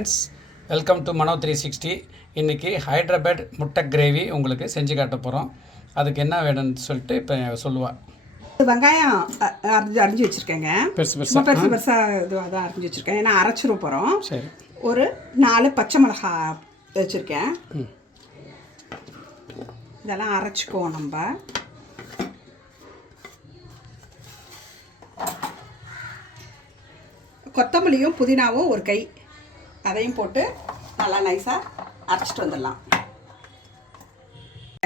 Friends, welcome to மனோ 360. இன்றைக்கி ஹைட்ராபாட் முட்டை gravy உங்களுக்கு செஞ்சு காட்ட போகிறோம். அதுக்கு என்ன வேணும்னு சொல்லிட்டு இப்போ சொல்லுவாள். வெங்காயம் அரிஞ்சு வச்சுருக்கேங்க. பெருசாக இதுவாக தான் அரிஞ்சு வச்சுருக்கேன். ஏன்னா அரைச்சிட போகிறோம். சரி. ஒரு 4 பச்சை மிளகா வச்சுருக்கேன். இதெல்லாம் அரைச்சிக்குவோம் நம்ம. கொத்தமல்லியும் புதினாவும் ஒரு கை, அதையும் போட்டு நல்லா நைஸாக அரைச்சிட்டு வந்துடலாம்.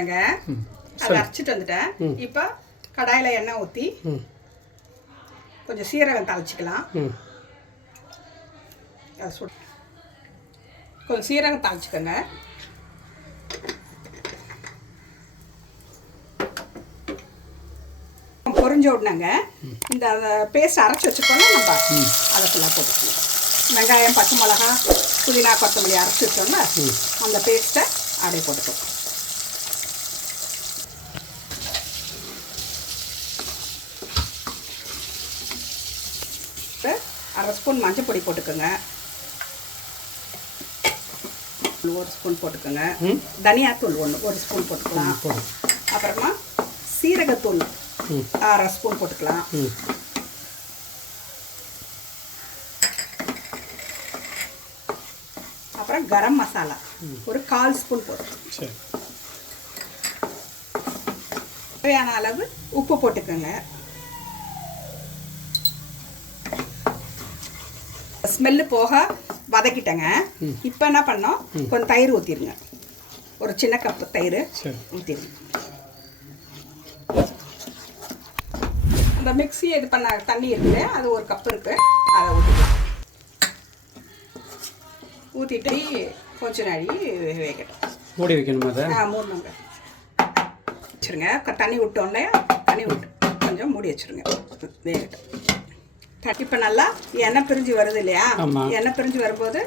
அதை அரைச்சிட்டு வந்துட்டேன். இப்போ கடாயில் எண்ணெய் ஊற்றி கொஞ்சம் சீரகம் தாளிச்சிக்கலாம். கொஞ்சம் சீரகம் தாளிச்சிக்கோங்க. பொரிஞ்ச உடனேங்க இந்த பேஸ்ட் அரைச்சி வச்சுக்கோங்க. நம்ம அதை ஃபுல்லாக போட்டுக்கணும். வெங்காயம், பச்சை மிளகா, புதினா, கொத்தமல்லி அரைச்சி வச்சோங்க. அந்த பேஸ்ட்டை அப்படியே போட்டுக்கணும். அரை ஸ்பூன் மஞ்சள் பொடி போட்டுக்கோங்க. 1 ஸ்பூன் போட்டுக்கோங்க. தனியாத்தூள் 1 ஸ்பூன் போட்டுக்கலாம். அப்புறமா சீரகத்தூள் 1/2 ஸ்பூன் போட்டுக்கலாம். அப்புறம் கரம் மசாலா ஒரு 1/4 ஸ்பூன் போட்டுக்கலாம். தேவையான அளவு உப்பு போட்டுக்கோங்க. ஸ்மெல்லு போக வதக்கிட்டேங்க. இப்போ என்ன பண்ணோம், கொஞ்சம் தயிர் ஊற்றிடுங்க. ஒரு சின்ன கப்பு தயிர் ஊற்றிடுங்க. இந்த மிக்ஸி இது பண்ண தண்ணி இருக்குது, அது 1 கப்பு இருக்குது, அதை ஊற்றிக்கலாம். ஊற்றிட்டு கொஞ்சம் நாடி வேகட்டும். மூடி வைக்கணுமா? அதை மூணுங்க வச்சுருங்க. தண்ணி விட்டோன்னே தண்ணி விட்டு கொஞ்சம் மூடி வச்சுருங்க, வேகட்டும். இப்போ நல்லா எண்ணெய் பிரிஞ்சு வருது இல்லையா? எண்ணெய் பிரிஞ்சு வரும்போது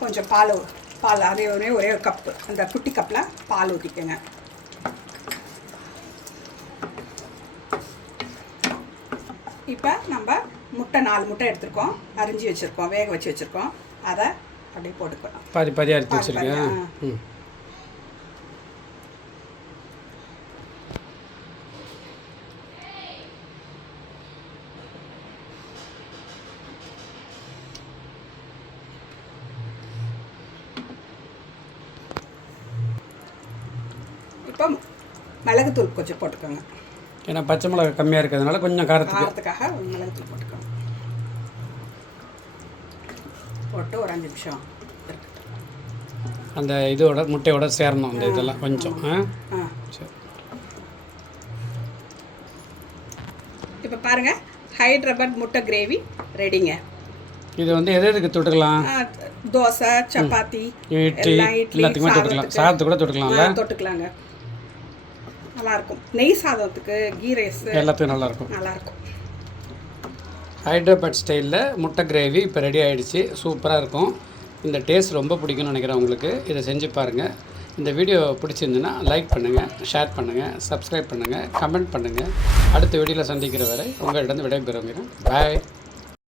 கொஞ்சம் பால் அதே ஒரே கப்பு, அந்த குட்டி கப்பில் பால் ஊற்றிக்கோங்க. இப்போ நம்ம முட்டை 4 முட்டை எடுத்துருக்கோம், அரிஞ்சு வச்சுருக்கோம், வேக வச்சு வச்சுருக்கோம். அதை அப்படியே போட்டுக்கலாம். பாதி அரிஞ்சு வச்சுருக்கேன். இப்போ மிளகுத்தூள் கொஞ்சம் போட்டுக்கோங்க. ஏன்னா பச்சை மிளகா கம்மியாக இருக்கிறதுனால கொஞ்சம் காரத்துக்காக மிளகுத்தூள் போட்டுக்கோங்க. போட்டு ஒரு 5 நிமிஷம் அந்த இதோட முட்டையோட சேரணும். அந்த இதெல்லாம் கொஞ்சம் சரி. இப்போ பாருங்கள், ஹைதராபாத் முட்டை கிரேவி ரெடிங்க. இது வந்து எதுக்கு தொட்டுக்கலாம்? தோசை, சப்பாத்தி, இட்லி எல்லாத்துக்குமே தொட்டுக்கலாம். சாதத்துக்கு கூட தொட்டுக்கலாங்க. நல்லாயிருக்கும். நெய் சாதத்துக்கு, கீ ரைஸ் எல்லாத்துக்கும் நல்லாயிருக்கும். ஹைதராபாத் ஸ்டைலில் முட்டை கிரேவி இப்போ ரெடி ஆகிடுச்சு. சூப்பராக இருக்கும். இந்த டேஸ்ட் ரொம்ப பிடிக்கும்னு நினைக்கிறேன் உங்களுக்கு. இதை செஞ்சு பாருங்கள். இந்த வீடியோ பிடிச்சிருந்துன்னா லைக் பண்ணுங்கள், ஷேர் பண்ணுங்கள், சப்ஸ்கிரைப் பண்ணுங்கள், கமெண்ட் பண்ணுங்கள். அடுத்த வீடியோவில் சந்திக்கிற வரை உங்களிடம் விடைபெறுகிறேன். பாய்.